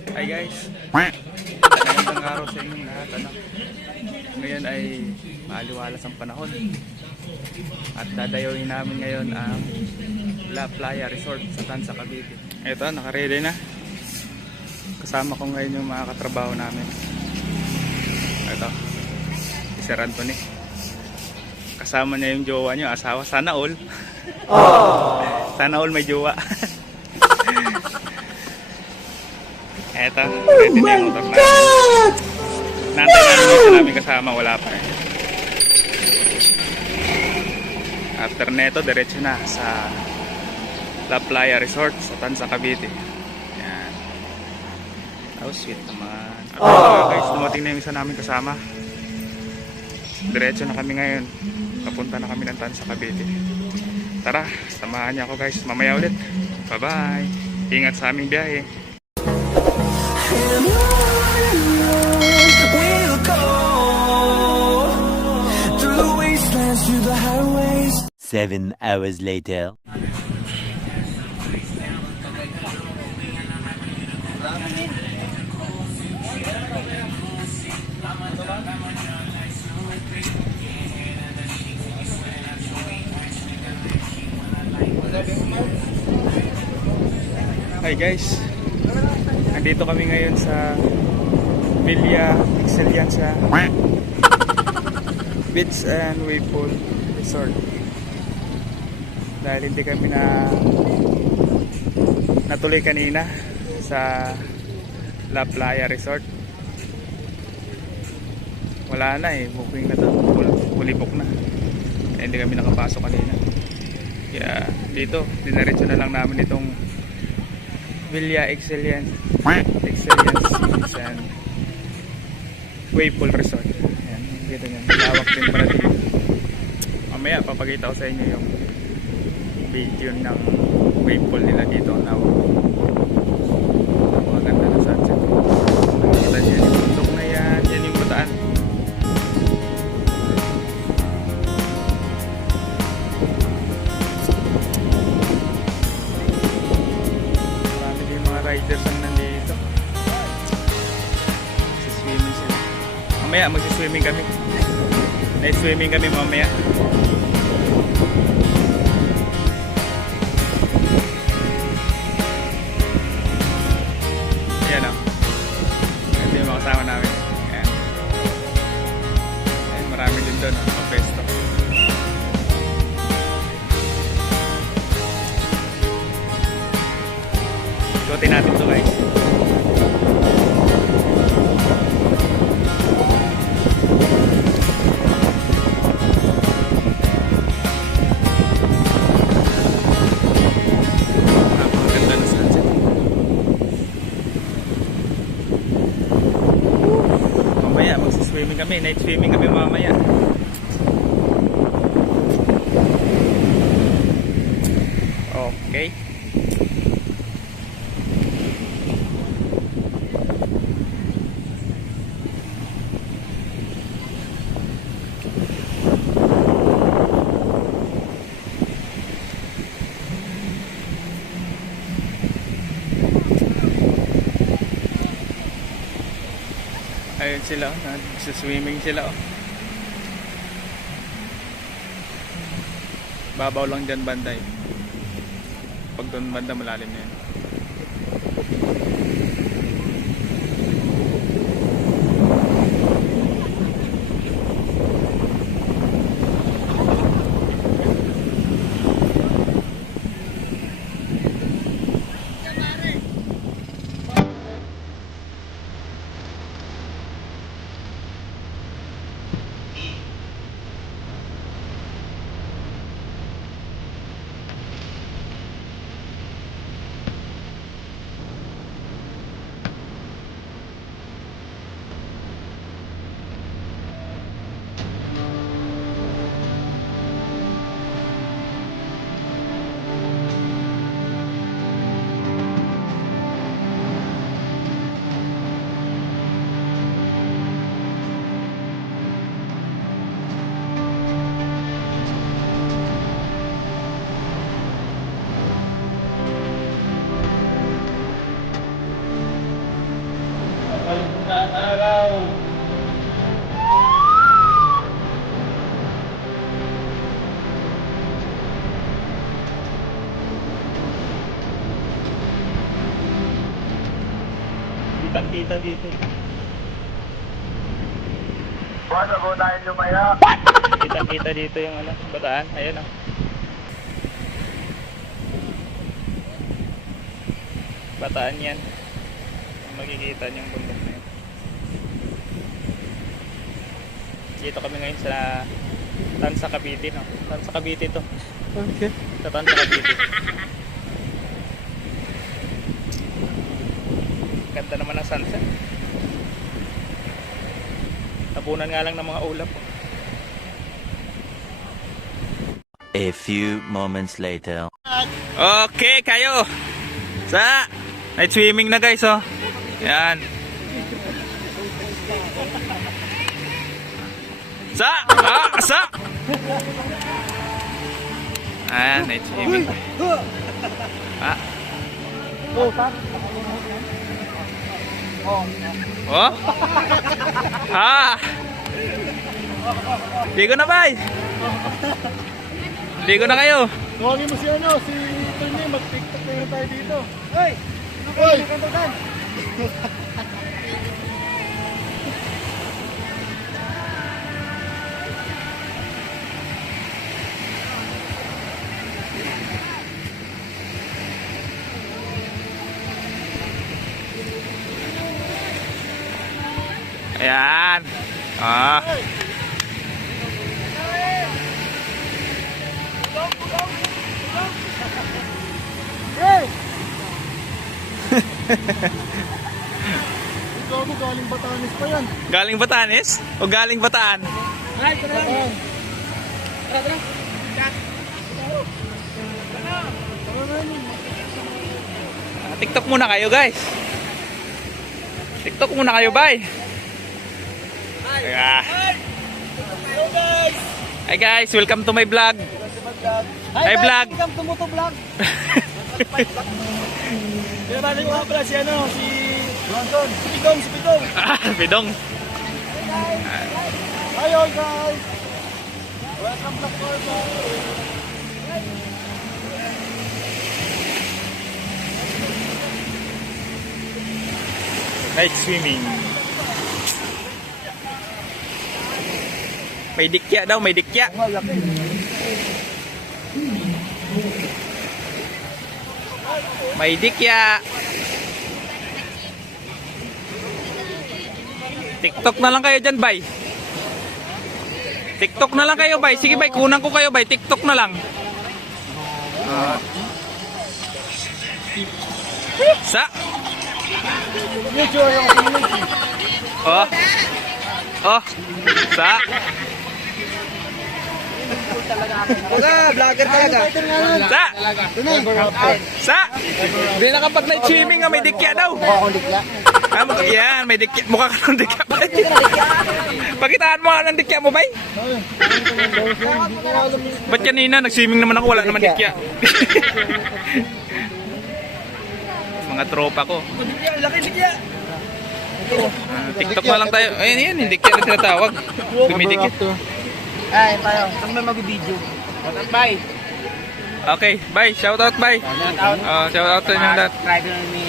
Hi guys, magandang araw sa inyong lahat. Ngayon ay maaliwalas ang panahon at dadayawin namin ngayon ang La Playa Resort sa Tanza, Cavite. Ito, nakaready na. Kasama ko ngayon yung mga katrabaho namin. Ito, si Sir Anthony. Kasama niya yung jowa niya, asawa. Sana all. Sana all may jowa. Eto, ready na yung motor namin. Nantay namin yung namin kasama, wala pa eh. After neto, diretso na sa La Playa Resort sa Tanza, Cavite. Yan. Oh, sweet naman. At guys, dumating na yung isa namin kasama. Diretso na kami ngayon. Papunta na kami ng Tanza, Cavite. Tara, samahan niyo ako guys. Mamaya ulit. Bye-bye. Ingat sa aming biyahe. We'll go through the wastelands, through the highways. 7 hours later. Hi guys, nandito kami ngayon sa Villa Excelencia Beach and Wave Pool Resort. Dahil hindi kami natuloy kanina sa La Playa Resort. Wala na eh, booking na to, fully book na. Kaya hindi kami nakapasok kanina. Kaya dito, dinaretso na lang namin itong Villa Excellence Beach and Wave Pool Resort. Ayan, dito yan. Lawak din para dito. Mamaya papakita ko sa inyo yung video ng wave pool nila dito. Maganda na sunset. Nakikita niyo yung bundok na yan. Yan yung bataan. Marami din mga riders ang nandito. Swimming sila. Mamaya magsiswimming kami. Night swimming kami mamaya. Yan o. Ito yung mga kasama namin. Ayan. Ayan, marami din doon. Mga pesto. Ikutin natin ito guys. Napakaganda na sunset. Mamaya magsiswimming kami. Night swimming kami mamaya. Okay. Ayun sila, nagsuswimming sila oh. Babaw lang dyan banda eh. Pag doon banda malalim na yun. Kitang-kita dito. Paano po tayo lumaya? Kitang-kita dito yung ano, bataan. Ayun ah. Bataan yan. Makikita niyo yung bundok na yun. Dito kami ngayon sa Tansa Cavite, no? Tansa Cavite to. Okay. Sa Tansa Cavite. Ganda naman ng sunset. Tapunan nga lang ng mga ulap. A few moments later. Okay, kayo. Sa night swimming na guys, oh. Yan. Sa! Ayan, night swimming. Ah. Oh? Ah! Ligo na, bay! Ligo na kayo. Tawagin mo si ano, si Tony, mag-tiktok na tayo dito. Hoy! Hoy! Ayan. Ah. Hey! Ikaw mo, galing Batanes pa yan. Galing Batanes? O galing Bataan? Bataan. TikTok muna kayo guys. TikTok muna kayo, bye. Hi guys, welcome to my vlog. Hi vlog. Welcome to Moto Vlog. Pinabalik ko nga pala si ano, si Brandon. Si Pidong. Bidong. Hi guys. Welcome to Corvo. Night swimming. May dikya daw, may dikya. May dikya. TikTok na lang kayo dyan, bay. TikTok na lang kayo, bay. Sige, bay, kunan ko kayo, bay. TikTok na lang. Sa. Oh. Oh. Sa. Vlogger talaga. Sa. Sa. Hindi na kapag night swimming may dikya daw. Yan, may dikya. Mukha ka ng dikya. Pakitaan mo nga ng dikya mo, bay. Ba't kanina nag-swimming naman ako, wala naman dikya. Mga tropa ko. Laki dikya. TikTok na lang tayo. Ayun yan, hindi kaya na tinatawag. Dumidikit. Ay, tayo. Saan ba mag-video? Bye. Okay, bye. Shoutout, bye. Shoutout sa inyong lahat. Subscribe ni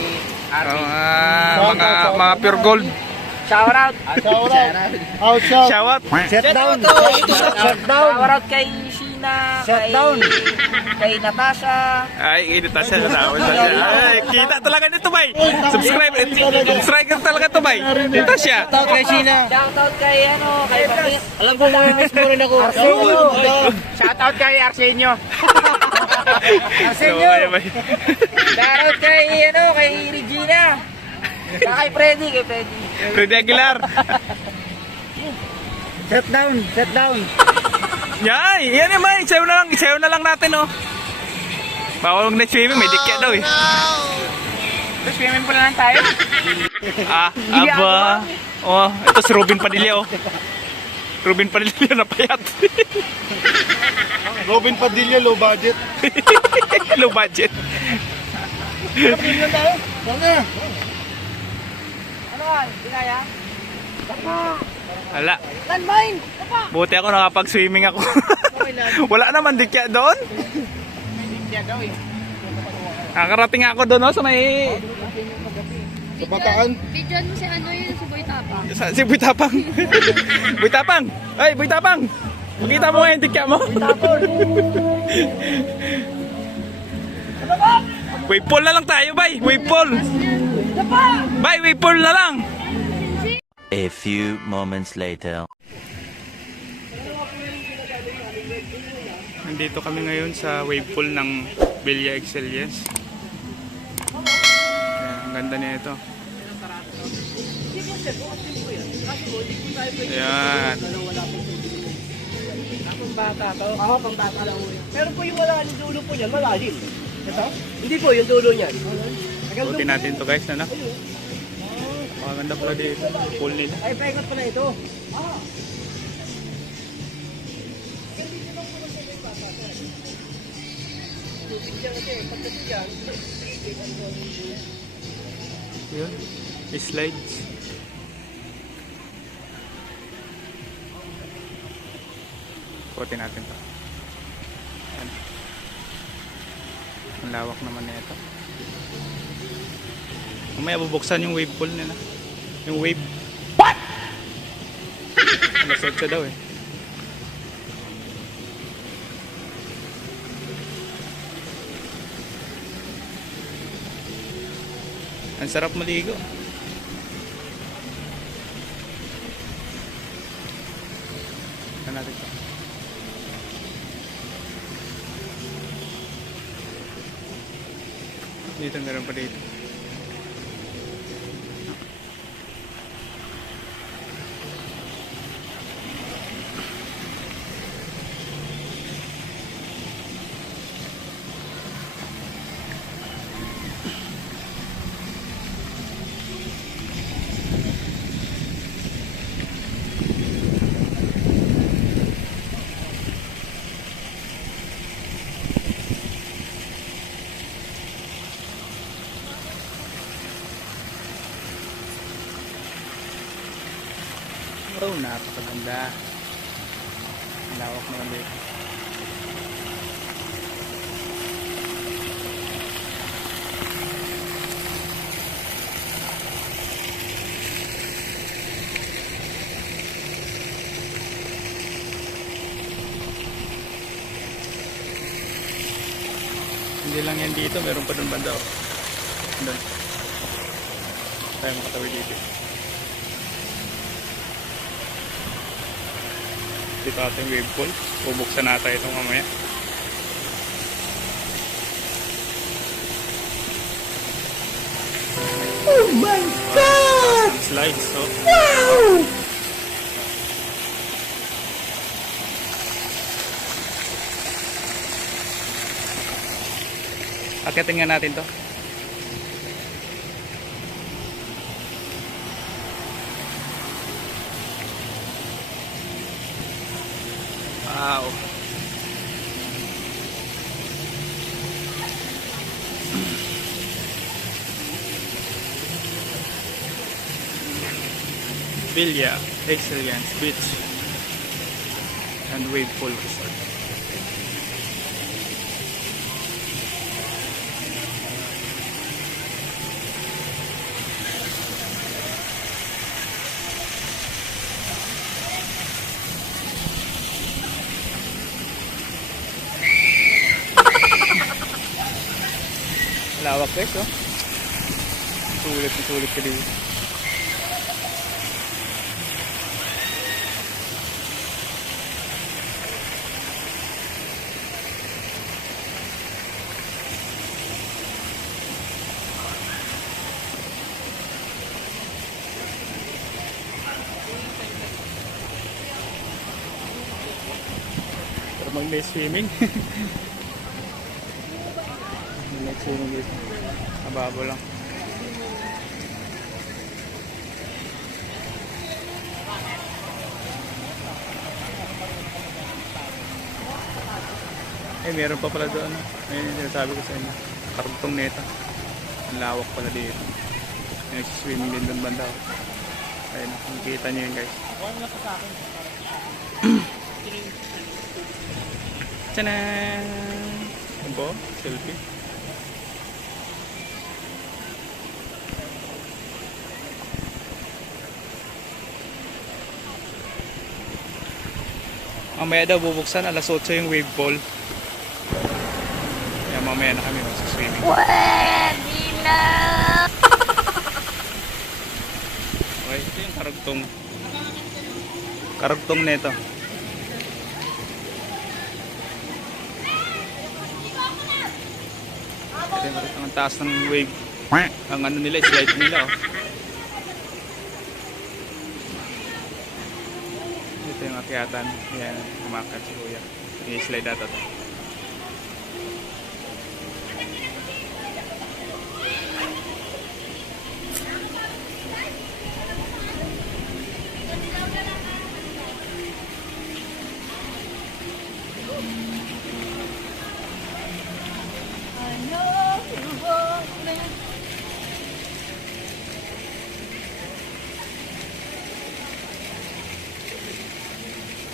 Mga pure gold. Shout out. Shout out. Shut down. Shout out kay Sheena. Shut down. Kay Natasha. Ay, inita siya sa tao. Ay, kita talaga nito, bay. Subscribe talaga to, bay. Dito siya. Shout out kay Sheena. Shout out kay ano, kay Bakit. Alam ko mamimiss mo rin ako. Arsenio. Shout out kay Arsenio. Arsenio. Shout out kay ano, kay Regina. Kay Freddy, Freddy Aguilar. Set down. Yan, yan yung bay. Isayaw na lang natin, oh. Bawal mag swimming, may dikya daw, eh. Swimming po lang tayo. Aba. Oh, ito si Robin Padilla, oh. Robin Padilla na payat. Robin Padilla, low budget. Low budget. Swimming lang tayo. Tara. Ano ka? Hindi kaya? Wala. Landmine! Buti ako nakapag-swimming ako. Okay lang. Wala naman dikya doon. Hindi niya daw eh. Nakarating ako doon sa may... Sa Bataan. Bidyan mo si ano yun, si Boy Tapang. Si Boy Tapang. Boy Tapang! Ay, Boy Tapang! Makita mo nga yung dikya mo. Wave pool na lang tayo, bay! Wave pool! Bay, wave pool na lang! A few moments later. Nandito kami ngayon sa wave pool ng Villa Excellence. Ayan, ang ganda niya ito. Ayan. Bata to. Ako, pang bata lang. Pero po yung wala yung dulo po niyan, malalim. Ito? Hindi po, yung dulo niyan. Buti natin to guys, ano? Maganda pala dito. Pool nila. Ay, paikot pala ito. Yun. Slides. Buti natin to. Ayan. Ang lawak naman na ito. Mamaya bubuksan yung wave pool nila. Yung wave. What? Alas 8 daw eh. Ang sarap maligo. Tignan natin ito. Dito meron pa dito. Oh, napakaganda. Ang lawak naman dito. Hindi lang yan dito, meron pa doon banda. Oh. Doon. Kaya makatawid dito. Dito ating wave pool. Bubuksan natin itong mamaya. Oh my God! Slides, so. Wow! Akitin nga natin to. Wow. Villa Excellence Beach and Wave Pool Resort. Lawak guys, oh. Sulit ka dito. Pero mag-night swimming. Mag-night swimming dito. Mababo lang. Eh, meron pa pala doon. Ayun yung sinasabi ko sa inyo. Karugtong neta. Ang lawak pala dito. May swimming din doon banda. Ayun, nakikita nyo yun guys. Tchanan! Ano po? Selfie. Mamaya daw bubuksan, alas 8 yung wave pool. Kaya mamaya na kami magsaswimming. Pwede na! Okay, ito yung karugtong. Karugtong nito. Ito yung karugtong. Ang taas ng wave. Ang ano nila, slide nila. Oh. Ito yung akyatan. Yan, kumakat si Kuya. Yung slide ata to.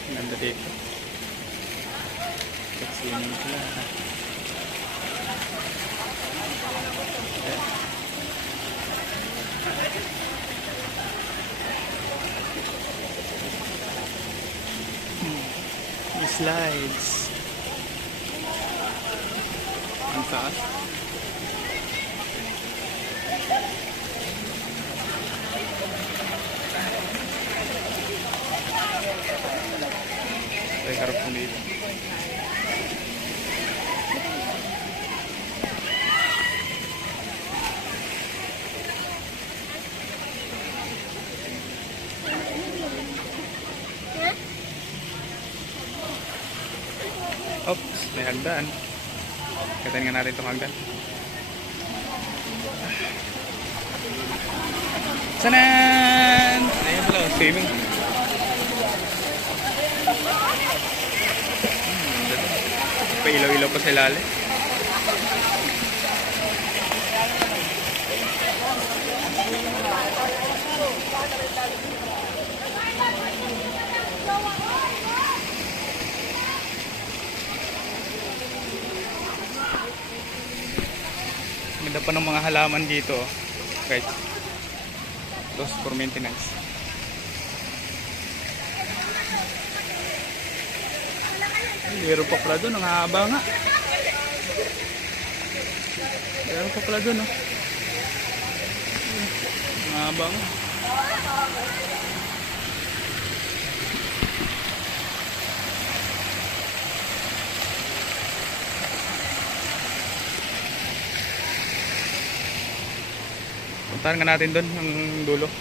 Ganda dito. Swimming sila. Slides. Ang taas. Ay, karap ko dito. Oops, may hagdan. Katain nga natin itong hagdan. Sanan! Ayan pala, swimming. Ilaw-ilaw pa sa ilalim. Ganda pa ng mga halaman dito, guys. Those for maintenance. Meron pa pala doon, ang haba nga. Meron pa pala doon, oh. Ang haba nga. Puntahan nga natin doon, ang dulo.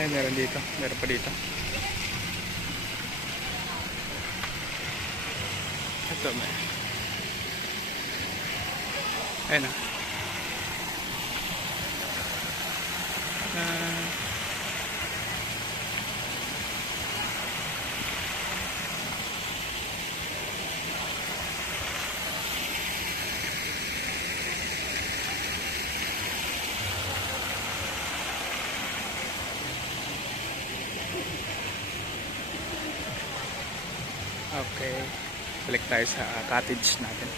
Ay, meron dito. Meron pa dito. Ito, may. Ayun na. Okay. Balik tayo sa cottage natin.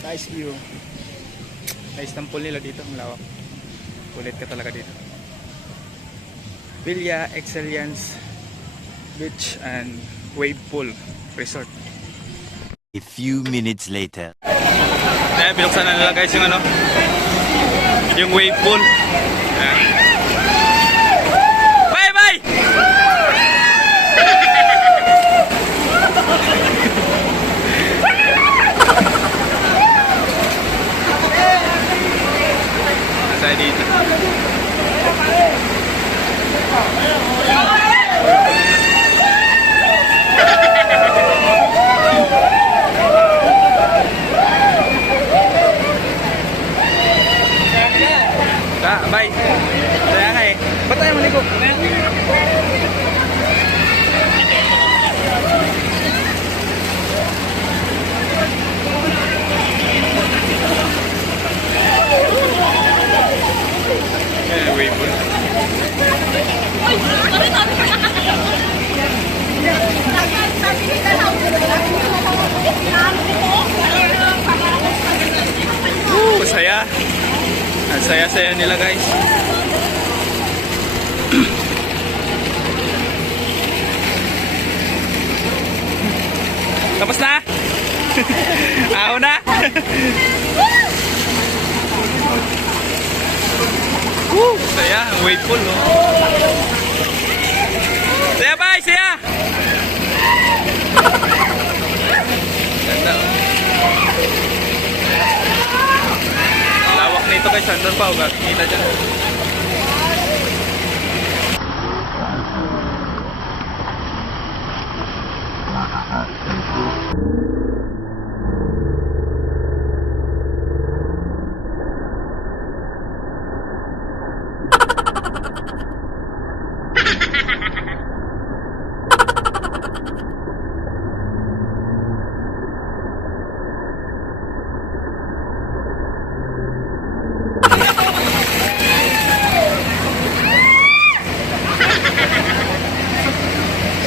Nice view. Nice ng pool nila dito, ang lawak. Kulit ka talaga dito. Villa Excellence Beach and Wave Pool Resort. A few minutes later. Kaya binuksan na nila guys yung ano, yung wave pool. Ayan. Bye bye! Nasa dito. sila. Ang saya-saya nila guys. Tapos na? Ako na? Woo! Saya, ang wave pool, no? Saya, bye! Saya! Ganda, oh. Lawak nito guys, andun pa, oh. Kita dyan.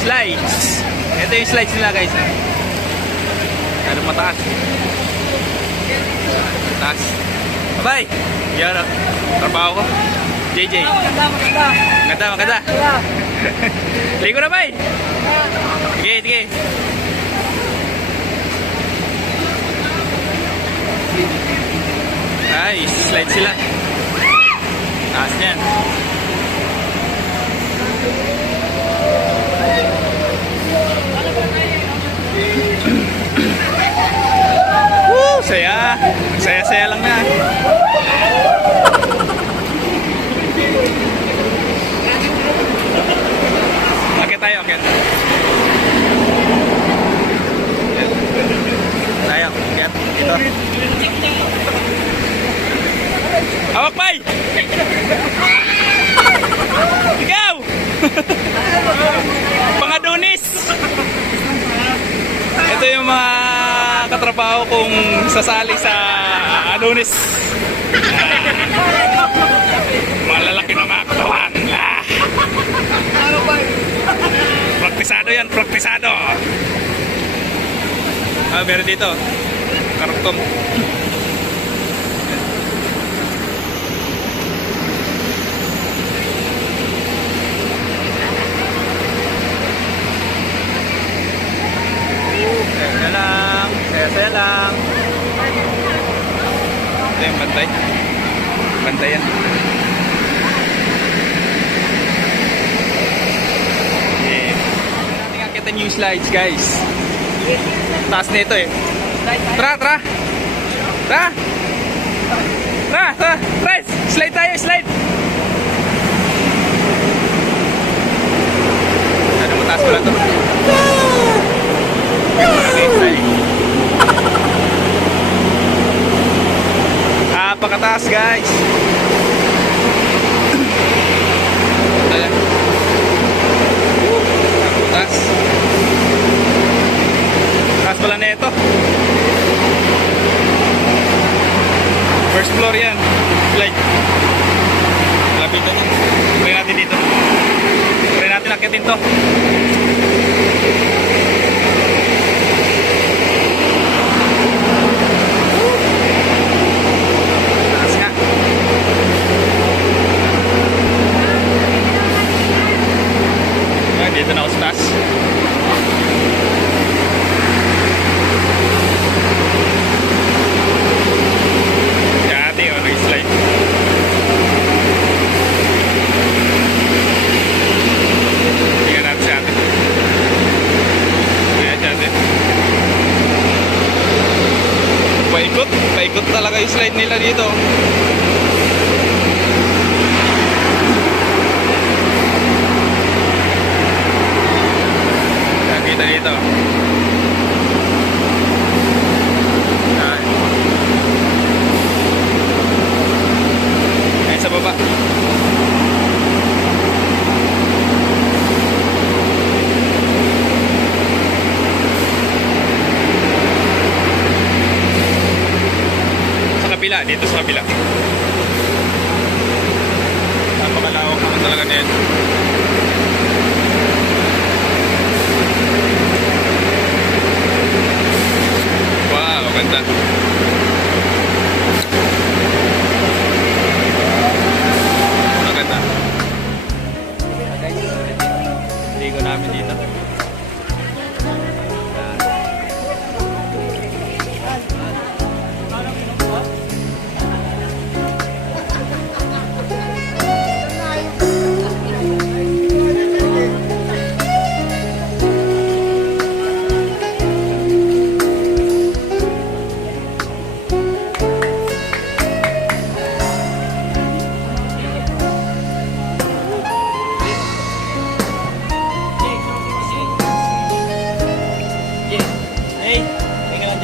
Slides. Ito yung slides nila guys. Ano mataas. Mataas. Bye-bye. Yan o. Trabaho ko. JJ. Maganda. Ligo na bye. Sige. Ay, slide sila. Taas niyan. Woo! Saya! Saya-saya lang na. Akit tayo, akit. Tayo, akit. Dito. Hawak, bay! Ikaw! Pangadunis! Ito yung mga katrabaho kong sasali sa Adonis. Malalaki na mga katawan. Praktisado yan, praktisado. Meron dito. Karugtong. Saya lang. Ito yung bantay. Bantay yan. Yeah. Natin akitan yung slides guys. Taas na ito eh. Tara. Guys, slide tayo, slide. Ano mo, taas ko lang ito. Napakataas guys. Ayan. Taas. Taas pala na ito. First floor yan. Slide. Lapitan yan. Try natin dito. Try natin akitin to. Dito na ako sa taas. Dati o, nag-slide. Tingnan natin si ate. Ayan si ate. Paikot talaga yung slide nila dito. Kita dito. Ayan sa baba. Sa kabila, dito sa kabila. Napakalawak naman talaga nito. Wow, ganda.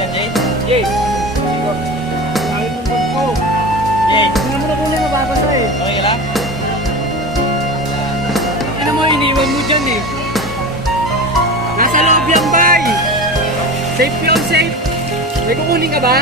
dyan, Jay. Jay. Ayun yung bag ko. Jay. Hindi mo na kunin mababasa eh. Okay ka lang? Ano mo, iniwan mo dyan eh. Nasa loob yan, bay. Safe yun, safe. May kukunin ka ba?